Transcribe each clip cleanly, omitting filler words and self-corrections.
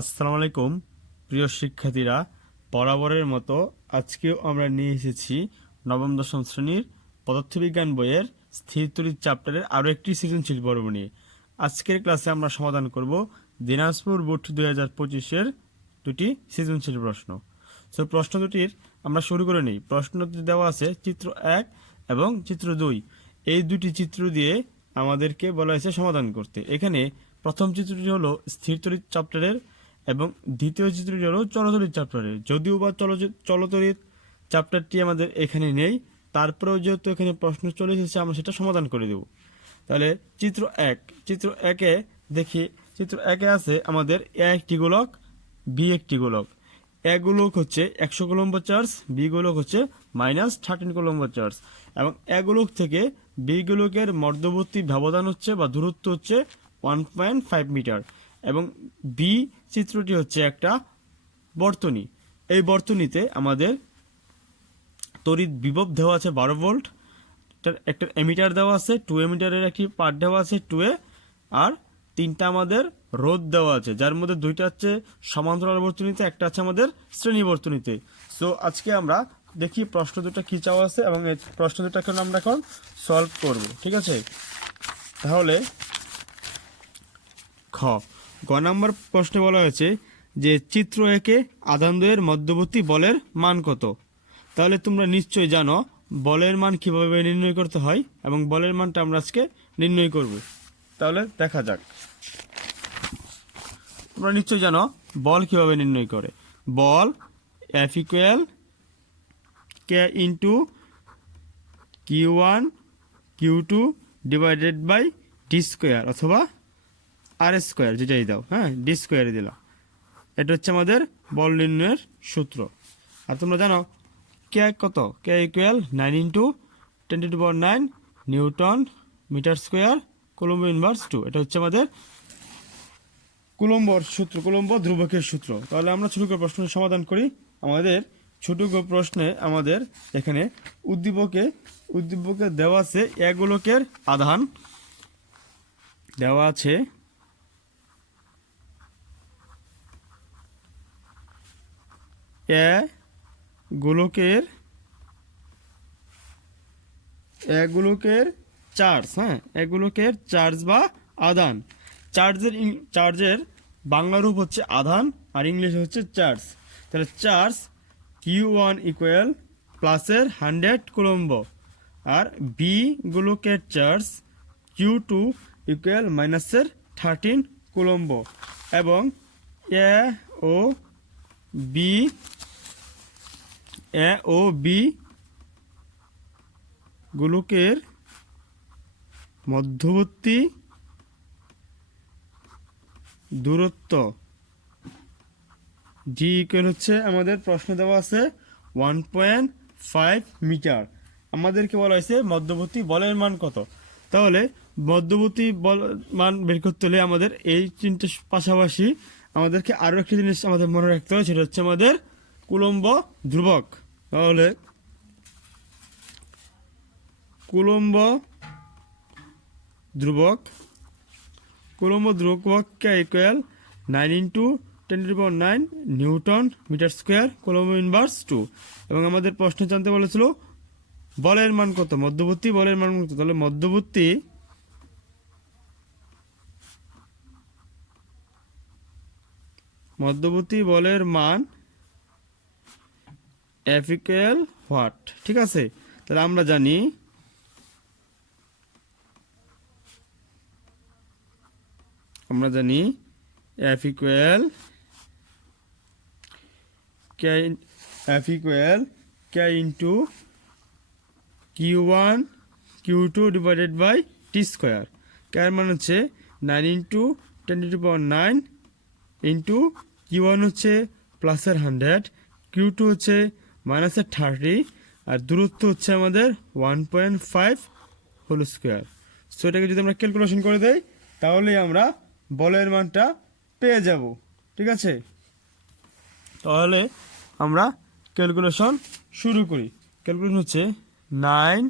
আসসালামু আলাইকুম প্রিয় শিক্ষার্থীরা, বরাবরের মতো আজকেও আমরা নিয়ে এসেছি নবম দশম শ্রেণীর পদার্থবিজ্ঞান বইয়ের স্থির তড়িৎ চ্যাপ্টারের আরও একটি সৃজনশীল পর্ব নিয়ে। আজকের ক্লাসে আমরা সমাধান করব দিনাজপুর বোর্ড 2025-এর দুটি সৃজনশীল প্রশ্ন। সো প্রশ্ন দুটির আমরা শুরু করে নিই। প্রশ্নটি দেওয়া আছে চিত্র 1 এবং চিত্র 2। এই দুটি চিত্র দিয়ে আমাদেরকে বলা হয়েছে সমাধান করতে। এখানে প্রথম চিত্রটি হলো স্থির তড়িৎ চ্যাপ্টারের এবং দ্বিতীয় চিত্রটি হলো চলতড়িৎ চ্যাপ্টারের। যদিও বা চলতড়িৎ চ্যাপ্টারটি আমাদের এখানে নেই, তারপরেও যেহেতু এখানে প্রশ্ন চলে এসেছে আমরা সেটা সমাধান করে দেব। তাহলে চিত্র একে দেখি। চিত্র একে আছে আমাদের এ একটি গোলক, বি একটি গোলক। এ গোলক হচ্ছে 100 কুলম্ব চার্জ, বি গোলক হচ্ছে -13 কুলম্ব চার্জ, এবং এ গোলক থেকে বি গোলকের মধ্যবর্তী ব্যবধান হচ্ছে বা দূরত্ব হচ্ছে 1.5 মিটার, এবং বি চিত্রটি হচ্ছে একটা বর্তনী। এই বর্তনীতে আমাদের তড়িৎ বিভব দেওয়া আছে 12 ভোল্ট, একটা এমিটার দেওয়া আছে 2 এমিটারের একটি পার্ট দেওয়া আছে 2A, আর তিনটা আমাদের রোধ দেওয়া আছে, যার মধ্যে দুইটা হচ্ছে সমান্তরাল বর্তনীতে, একটা আছে আমাদের শ্রেণী বর্তনীতে। সো আজকে আমরা দেখি প্রশ্ন দুটো কি চাওয়া আছে এবং এই প্রশ্ন দুটাকে আমরা এখন সলভ করব। ঠিক আছে, তাহলে গ নম্বর প্রশ্নে বলা হয়েছে যে চিত্র একে আধানদ্বয়ের মধ্যবর্তী বলের মান কত। তাহলে তোমরা নিশ্চয়ই জানো বলের মান কিভাবে নির্ণয় করতে হয়, এবং বলের মানটা আমরা আজকে নির্ণয় করব। তাহলে দেখা যাক। তোমরা নিশ্চয়ই জানো বল কিভাবে নির্ণয় করে। বল F = K × Q1 Q2 / d², অথবা r², যেটাই দাও, হ্যাঁ, d² দিলাম। এটা হচ্ছে আমাদের বল নির্ণয়ের সূত্র। আর তোমরা জানো কে কত, কে = 9 × 10⁹ newton metre square coulomb inverse 2। এটা হচ্ছে আমাদের কুলম্বর সূত্র, কুলম্ব ধ্রুবকের সূত্র। তাহলে আমরা ছোট করে প্রশ্নের সমাধান করি। আমাদের ছোট প্রশ্নে আমাদের এখানে উদ্দীপকে দেওয়া আছে এ গোলকের আধান দেওয়া আছে এ গোলকের চার্জ, হ্যাঁ, এগুলোকের চার্জ বা আধান। চার্জের বাংলা রূপ হচ্ছে আধান, আর ইংলিশে হচ্ছে চার্জ। তাহলে চার্জ Q1 = +100 কুলম্ব, আর বি গোলকের চার্জ Q2 = -13 কুলম্ব, এবং এ ও বি গোলকের মধ্যবর্তী দূরত্ব d হচ্ছে আমাদের প্রশ্ন দেওয়া আছে 1.5 মিটার। আমাদেরকে বলা হয়েছে মধ্যবর্তী বলের মান কত। তাহলে মধ্যবর্তী বল মান বের করতে হলে আমাদের এই তিনটে পাশাপাশি আমাদেরকে আরও একটি জিনিস আমাদের মনে রাখতে হবে, সেটা হচ্ছে আমাদের কুলম্ব ধ্রুবক। তাহলে কুলম্ব ধ্রুবক K = 9 × 10⁹ newton metre square coulomb inverse 2। এবং আমাদের প্রশ্ন জানতে বলেছিল বলের মান কত, মধ্যবর্তী বলের মান কত। তাহলে মধ্যবর্তী বলের মান F = what। ঠিক আছে, তাহলে আমরা জানি F = K × Q1 Q2 / t²। K এর মান হচ্ছে 9 × 10⁹ ইন্টু Q1 হচ্ছে +100, Q2 হচ্ছে -30, আর দূরত্ব হচ্ছে আমাদের 1.5 হোল স্কোয়ার। সো এটাকে যদি আমরা ক্যালকুলেশন করে দেই তাহলে আমরা বলের মানটা পেয়ে যাব। ঠিক আছে, তাহলে আমরা ক্যালকুলেশন শুরু করি। ক্যালকুলেশন হচ্ছে 9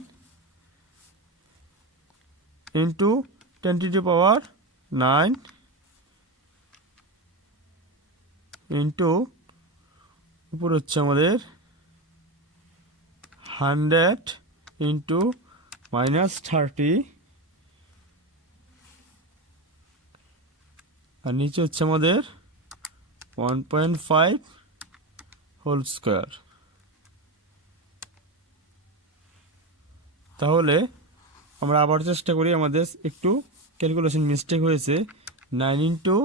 × 10⁹ ইন্টু উপর হচ্ছে আমাদের 100 ইন্টু -30 আর নিচে হচ্ছে আমাদের 1.5 হোল স্কোয়ার। তাহলে আমরা আবার চেষ্টা করি, আমাদের একটু ক্যালকুলেশন মিস্টেক হয়েছে। 9 ইন্টু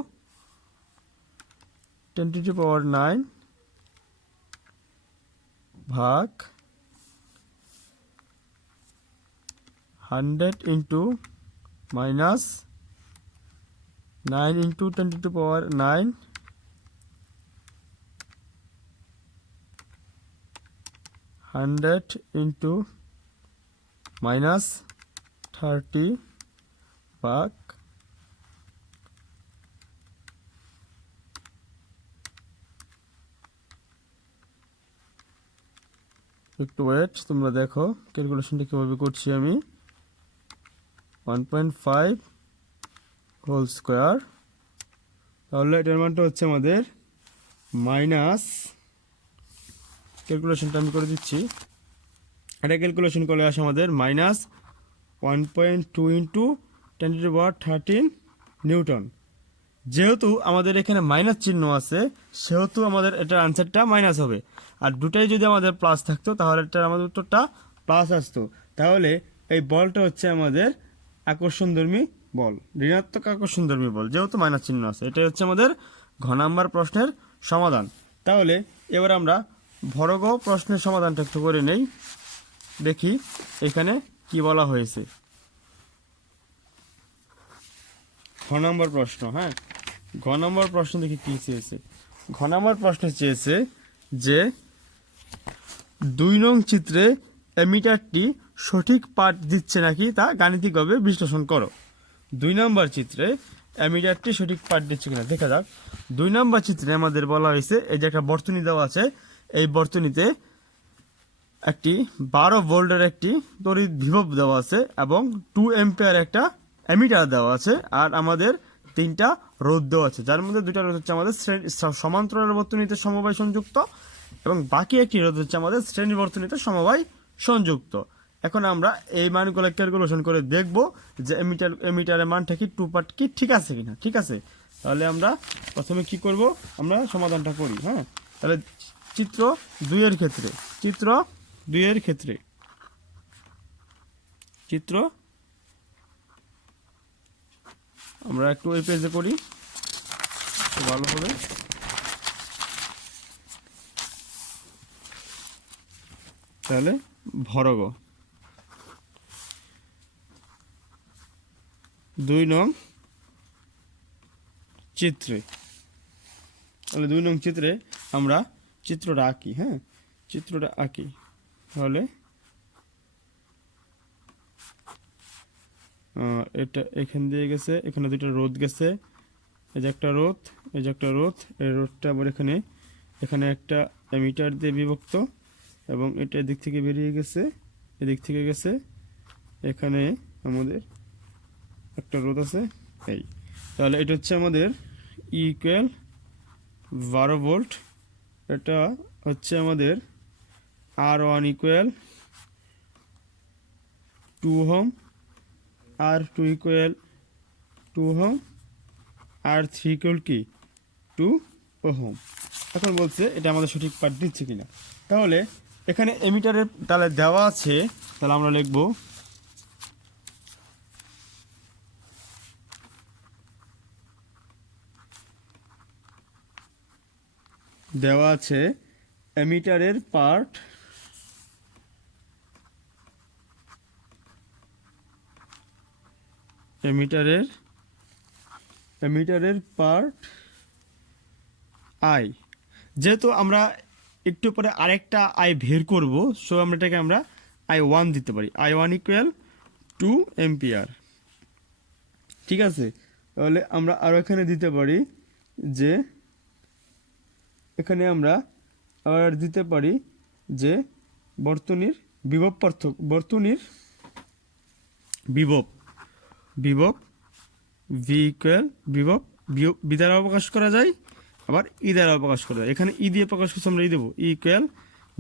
10⁹9 ভাগ 100 ইন্টু -9 ইন্টু 10⁹9 100 ইন্টু -30 ভাগ একটু ওয়েট, তোমরা দেখো ক্যালকুলেশনটা কীভাবে করছি আমি। 1.5 হোল স্কোয়ার, তাহলে এটার মানটা হচ্ছে আমাদের মাইনাস, ক্যালকুলেশনটা আমি করে দিচ্ছি। এটা ক্যালকুলেশন করলে আসে আমাদের -1.2 ইন্টু 10⁻13 নিউটন। যেহেতু আমাদের এখানে মাইনাস চিহ্ন আছে, সেহেতু আমাদের এটার আনসারটা মাইনাস হবে। আর দুটাই যদি আমাদের প্লাস থাকতো তাহলে এটার আমাদের উত্তরটা প্লাস আসতো। তাহলে এই বলটা হচ্ছে আমাদের আকর্ষণধর্মী বল, ঋণাত্মক আকর্ষণধর্মী বল, যেহেতু মাইনাস চিহ্ন আছে। এটাই হচ্ছে আমাদের ঘ নাম্বার প্রশ্নের সমাধান। তাহলে এবার আমরা ভরগ প্রশ্নের সমাধানটা একটু করে নেই, দেখি এখানে কি বলা হয়েছে। ঘ নম্বর প্রশ্ন, হ্যাঁ, ঘ নম্বর প্রশ্ন দেখি কি চেয়েছে। ঘ নম্বর প্রশ্ন চেয়েছে যে 2 নং চিত্রে এমিটারটি সঠিক পাঠ দিচ্ছে নাকি তা গাণিতিকভাবে বিশ্লেষণ করো। 2 নম্বর চিত্রে এমিটারটি সঠিক পাঠ দিচ্ছে কিনা দেখা যাক। 2 নম্বর চিত্রে আমাদের বলা হয়েছে এই যে একটা বর্তনী দেওয়া আছে, এই বর্তনীতে একটি 12 ভোল্টের একটি তড়িৎ বিভব দেওয়া আছে এবং 2 অ্যাম্পিয়ার একটা এমিটার দেওয়া আছে, আর আমাদের 3টা রোধ দেওয়া আছে, যার মধ্যে 2টা রোধ হচ্ছে আমাদের সমান্তরাল বর্তনীতে সমবায় সংযুক্ত এবং বাকি একটি রোধ হচ্ছে আমাদের শ্রেণী বর্তনীতে সমবায় সংযুক্ত। এখন আমরা এই মানগুলো ক্যালকুলেশন করে দেখব যে এমিটারের মানটা কি 2 পার্ট কি ঠিক আছে কিনা। ঠিক আছে, তাহলে আমরা প্রথমে কি করব, আমরা সমাধানটা করি। হ্যাঁ, তাহলে চিত্র 2 এর ক্ষেত্রে, চিত্র 2 এর ক্ষেত্রে, চিত্র আমরা একটু এই পেজে করি তো ভালো হবে। তাহলে ভরগ 2 নং চিত্রে, তাহলে 2 নং চিত্রে আমরা চিত্রটা আঁকি। হ্যাঁ, চিত্রটা আঁকি। তাহলে এটা এখান দিয়ে গেছে, এখানে 2টা রোধ গেছে, এই যে একটা রোধ, এই যে একটা রোধ, এই রোধটা আবার এখানে, এখানে একটা এমিটার দিয়ে বিভক্ত এবং এটা এদিক থেকে বেরিয়ে গেছে, এদিক থেকে গেছে, এখানে আমাদের একটা রোধ আছে এই। তাহলে এটা হচ্ছে আমাদের ইকুয়াল 12 ভোল্ট, এটা হচ্ছে আমাদের R1 equal 2 ohm, R2 equal 2 ohm, R3 equal কি 2 ওহম। এখন বলছে এটা আমাদের সঠিক পাঠ দিচ্ছে কিনা। তাহলে এখানে এমিটারের তাহলে দেওয়া আছে, তাহলে আমরা লিখব দেওয়া আছে এমিটারের পার্ট, এমিটারের পার্ট আই। যেহেতু আমরা একটু পরে আরেকটা আই বের করব, সো আমরা এটাকে আমরা I1 দিতে পারি। I1 equal 2 ampere. ঠিক আছে, তাহলে আমরা আরও এখানে দিতে পারি যে, এখানে আমরা আর দিতে পারি যে বর্তনীর বিভব পার্থক্য, বর্তনীর বিভব ভি ইকুয়াল বিভব বি দ্বারা প্রকাশ করা যায় আবার ই দ্বারা প্রকাশ করা যায়। এখানে ই দিয়ে প্রকাশ করছি আমরা ই দেবো ইকুয়াল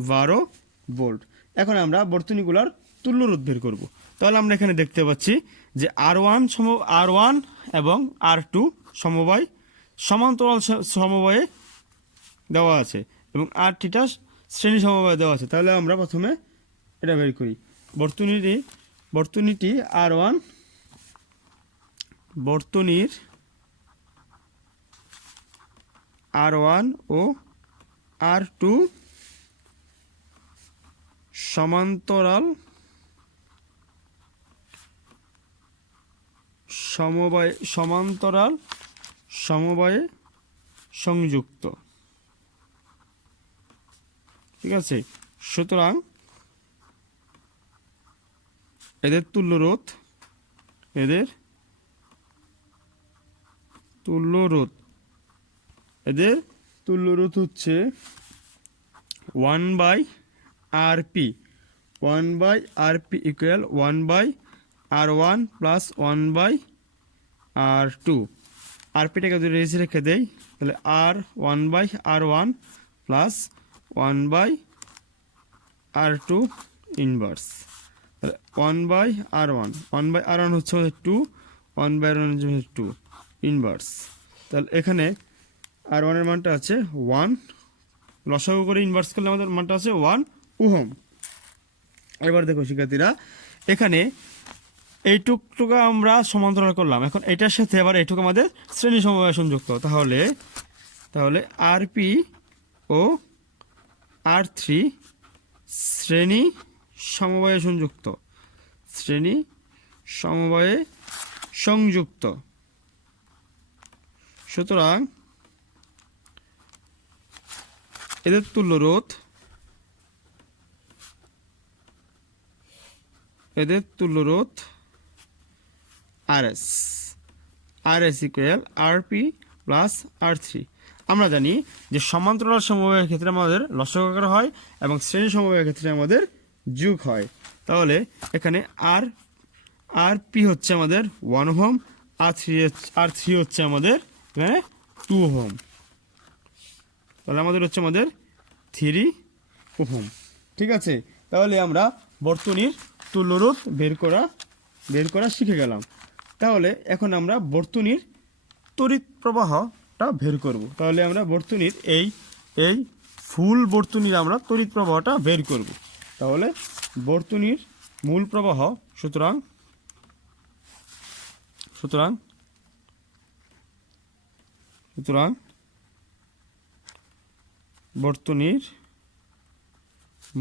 12 ভোল্ট। এখন আমরা বর্তনীগুলোর তুল্য রোধ বের করব। তাহলে আমরা এখানে দেখতে পাচ্ছি যে R1 এবং R2 সমবায় সমান্তরাল সমবায়ে দেওয়া আছে এবং R3টা শ্রেণী সমবায়ে দেওয়া আছে। তাহলে আমরা প্রথমে এটা বের করি। বর্তনীটি R1 ও R2 সমান্তরাল সমবায়ে সংযুক্ত। ঠিক আছে, সুতরাং এদের তুল্য রোধ হচ্ছে 1/RP equal 1/R1 plus 1/R2। আরপিটাকে যদি রেখে দেই তাহলে R1/R1 প্লাস 1/R2 ইনভার্স। তাহলে 1/R1 হচ্ছে 2, 1/R1 হচ্ছে 2 ইনভার্স। তাহলে এখানে R1 এর মানটা আছে 1, লসাগু করে ইনভার্স করলে আমাদের মানটা আছে 1 ওহম। এবার দেখো শিক্ষার্থীরা, এখানে এইটুকু আমরা সমান্তরাল করলাম, এখন এটার সাথে আবার এইটুকু আমাদের শ্রেণী সমবায়ে সংযুক্ত। তাহলে আরপি ও R3 শ্রেণী সমবায়ে সংযুক্ত। সুতরাং এদের তুল্য রোধ RS equal RP plus R3। আমরা জানি যে সমান্তরাল সমবায়ের ক্ষেত্রে আমাদের লসাগু আকারে হয় এবং শ্রেণী সমবায়ের ক্ষেত্রে আমাদের যোগ হয়। তাহলে এখানে RP হচ্ছে আমাদের 1 ওহম, R3 হচ্ছে আমাদের এখানে 2 ওহম। তাহলে আমাদের হচ্ছে 3 ওহম। ঠিক আছে, তাহলে আমরা বর্তনীর তুল্য রোধ বের করা শিখে গেলাম। তাহলে এখন আমরা বর্তনীর তড়িৎ প্রবাহটা বের করব। তাহলে আমরা বর্তনীর এই ফুল বর্তনীর আমরা তড়িৎ প্রবাহটা বের করব। তাহলে বর্তনীর মূল প্রবাহ, সুতরাং বর্তনীর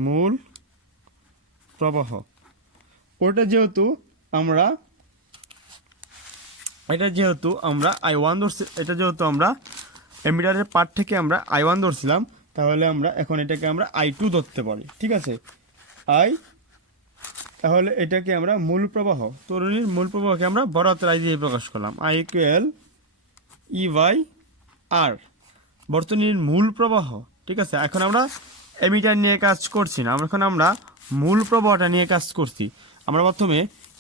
মূল প্রবাহ, এটা যেহেতু আমরা I1 ধরছি, এটা যেহেতু আমরা এমিটারের পার্ট থেকে আমরা I1 ধরছিলাম, তাহলে আমরা এখন এটাকে আমরা I2 ধরতে পারি। ঠিক আছে, তাহলে এটাকে আমরা মূল প্রবাহ, তরণীর মূল প্রবাহকে আমরা বড় হাতের I দিয়ে প্রকাশ করলাম, I ইকুয়াল E/R বর্তনীর মূল প্রবাহ। ঠিক আছে, এখন আমরা এমিটার নিয়ে কাজ করছি না, এখন আমরা মূল প্রবাহটা নিয়ে কাজ করছি। আমরা প্রথমে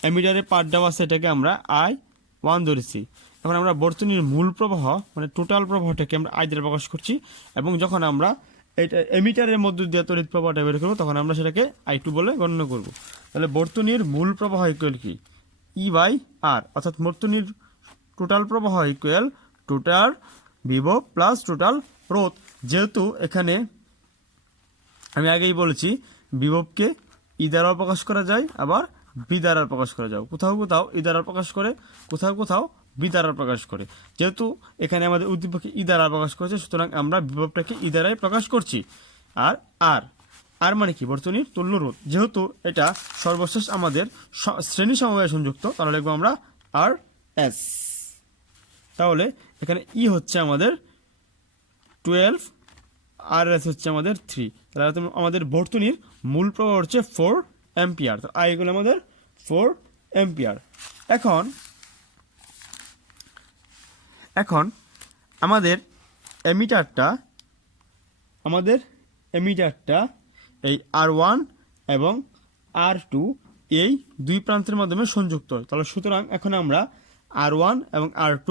এমিটারের পার্ট দেওয়া আছে, এটাকে আমরা I1 ধরেছি। এখন আমরা বর্তনীর মূল প্রবাহ মানে টোটাল প্রবাহটাকে আমরা I দ্বারা প্রকাশ করছি, এবং যখন আমরা এটা এমিটারের মধ্য দিয়ে তড়িৎ প্রবাহটা বের করবো তখন আমরা সেটাকে I2 বলে গণ্য করব। তাহলে বর্তনীর মূল প্রবাহ ইকুয়াল কি E/R, অর্থাৎ বর্তনীর টোটাল প্রবাহ ইকুয়াল টোটাল বিভব প্লাস টোটাল রোধ। যেহেতু এখানে আমি আগেই বলেছি বিভবকে ই দ্বারা প্রকাশ করা যায়, আবার বি দ্বারা প্রকাশ করা যায়। কোথাও ই দ্বারা প্রকাশ করে, কোথাও বি দ্বারা প্রকাশ করে। যেহেতু এখানে আমাদের উদ্দীপকে ই দ্বারা প্রকাশ করেছে, সুতরাং আমরা বিভবটাকে ই দ্বারাই প্রকাশ করছি। আর মানে কি? বর্তনীর তুল্য রোধ। যেহেতু এটা সর্বশেষ আমাদের শ্রেণী সমবায়ে সংযুক্ত, তাহলে লিখবো আমরা RS। তাহলে এখানে ই হচ্ছে আমাদের 12, RS হচ্ছে আমাদের 3। তাহলে আমাদের বর্তনীর মূল প্রবাহ হচ্ছে 4 অ্যাম্পিয়ার। তো I এগুলো আমাদের 4 অ্যাম্পিয়ার। এখন আমাদের এমিটারটা এই R1 এবং R2 এই দুই প্রান্তের মাধ্যমে সংযুক্ত। তাহলে সুতরাং এখন আমরা R1 এবং R2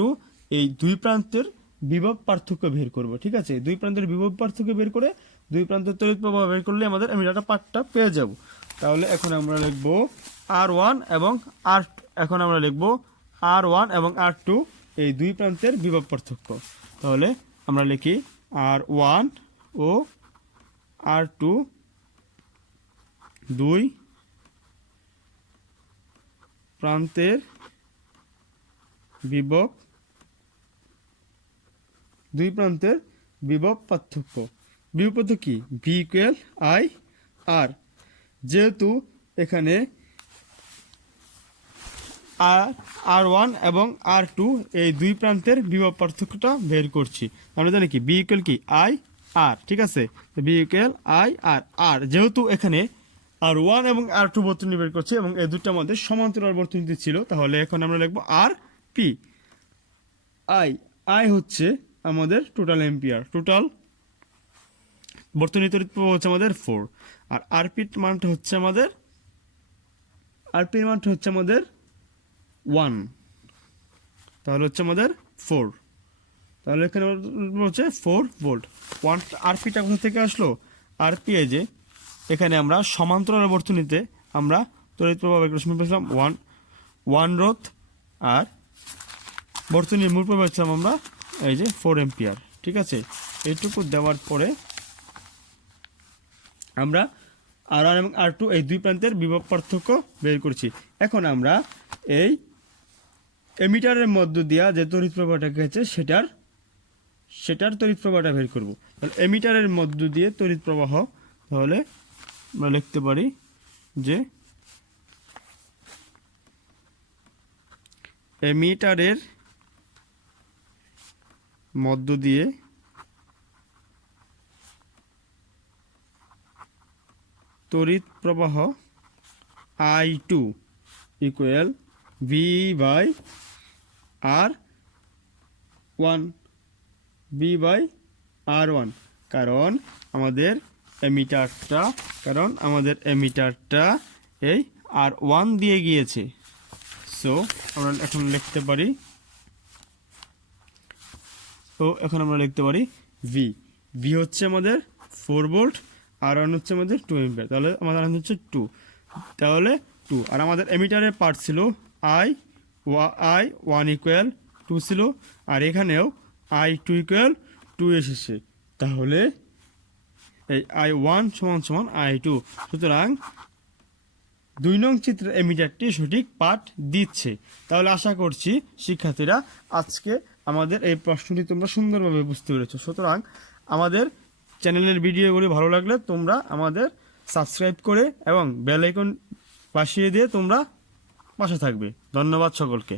এই দুই প্রান্তের বিভব পার্থক্য বের করব। ঠিক আছে, দুই প্রান্তের বিভব পার্থক্য বের করে দুই প্রান্তের তড়িৎ প্রবাহ বের করলে আমাদের এমিটারটা পার্টটা পেয়ে যাব। তাহলে এখন আমরা লিখব R1 এবং এখন আমরা লিখব R1 এবং R2 এই দুই প্রান্তের বিভব পার্থক্য। তাহলে আমরা লিখি R1 ও R2 দুই প্রান্তের বিভব পার্থক্য। বিভব পার্থক্য কি? V equal I R। যেহেতু এখানে R1 এবং R2 এই দুই প্রান্তের বিভব পার্থক্যটা বের করছি, আমরা জানি কি B ইকুয়াল কি I R। ঠিক আছে, B ইকুয়াল I R। আর যেহেতু এখানে R1 এবং R2 বর্তনী বের করছে এবং এই দুটো আমাদের সমান্তরাল বর্তনীতে ছিল, তাহলে এখন আমরা লিখব RP। I হচ্ছে আমাদের টোটাল এম্পিয়ার, টোটাল বর্তনী তড়িৎ প্রবাহ হচ্ছে আমাদের 4। আর RPর মানটা হচ্ছে আমাদের 1, তাহলে হচ্ছে আমাদের 4। তাহলে এখানে হচ্ছে 4 ভোল্ট। RPটা কোথা থেকে আসলো? RP এই যে এখানে আমরা সমান্তরাল বর্তনীতে আমরা তড়িৎ প্রবাহ বের করেছিলাম 1 রোধ, আর বর্তনীর মূল প্রবাহ হচ্ছিলাম আমরা এই যে 4 এম্পিয়ার। ঠিক আছে, এইটুকু দেওয়ার পরে আমরা R1 এবং R2 এই দুই প্রান্তের বিভব পার্থক্য বের করছি। এখন আমরা এই এমিটারের মধ্য দিয়া যে তড়িৎ প্রবাহটা গেছে সেটার তড়িৎ প্রবাহটা বের করব। তাহলে এমিটারের মধ্য দিয়ে তড়িৎ প্রবাহ, তাহলে আমরা লিখতে পারি যে এমিটারের মধ্য দিয়ে তড়িৎ প্রবাহ I2 equal V by R1, কারণ আমাদের এমিটারটা এই R1 দিয়ে গিয়েছে। সো আমরা এখন লিখতে পারি V হচ্ছে আমাদের 4 ভোল্ট, R1 হচ্ছে আমাদের 2 এম্পিয়ার। তাহলে আমাদের আনসার হচ্ছে 2, তাহলে 2। আর আমাদের এমিটারের পার্ট ছিল I1 ইকুয়াল 2 ছিল, আর এখানেও I2 ইকুয়াল 2 এসেছে। তাহলে এই I1 সমান I2। সুতরাং 2 নং চিত্রের এমিটারটি সঠিক পাঠ দিচ্ছে। তাহলে আশা করছি শিক্ষার্থীরা আজকে আমাদের এই প্রশ্নটি তোমরা সুন্দরভাবে বুঝতে পেরেছো। সুতরাং আমাদের চ্যানেলের ভিডিওগুলি ভালো লাগলে তোমরা আমাদের সাবস্ক্রাইব করে এবং বেল আইকন বাজিয়ে দিয়ে তোমরা পাশে থাকবে। ধন্যবাদ সকলকে।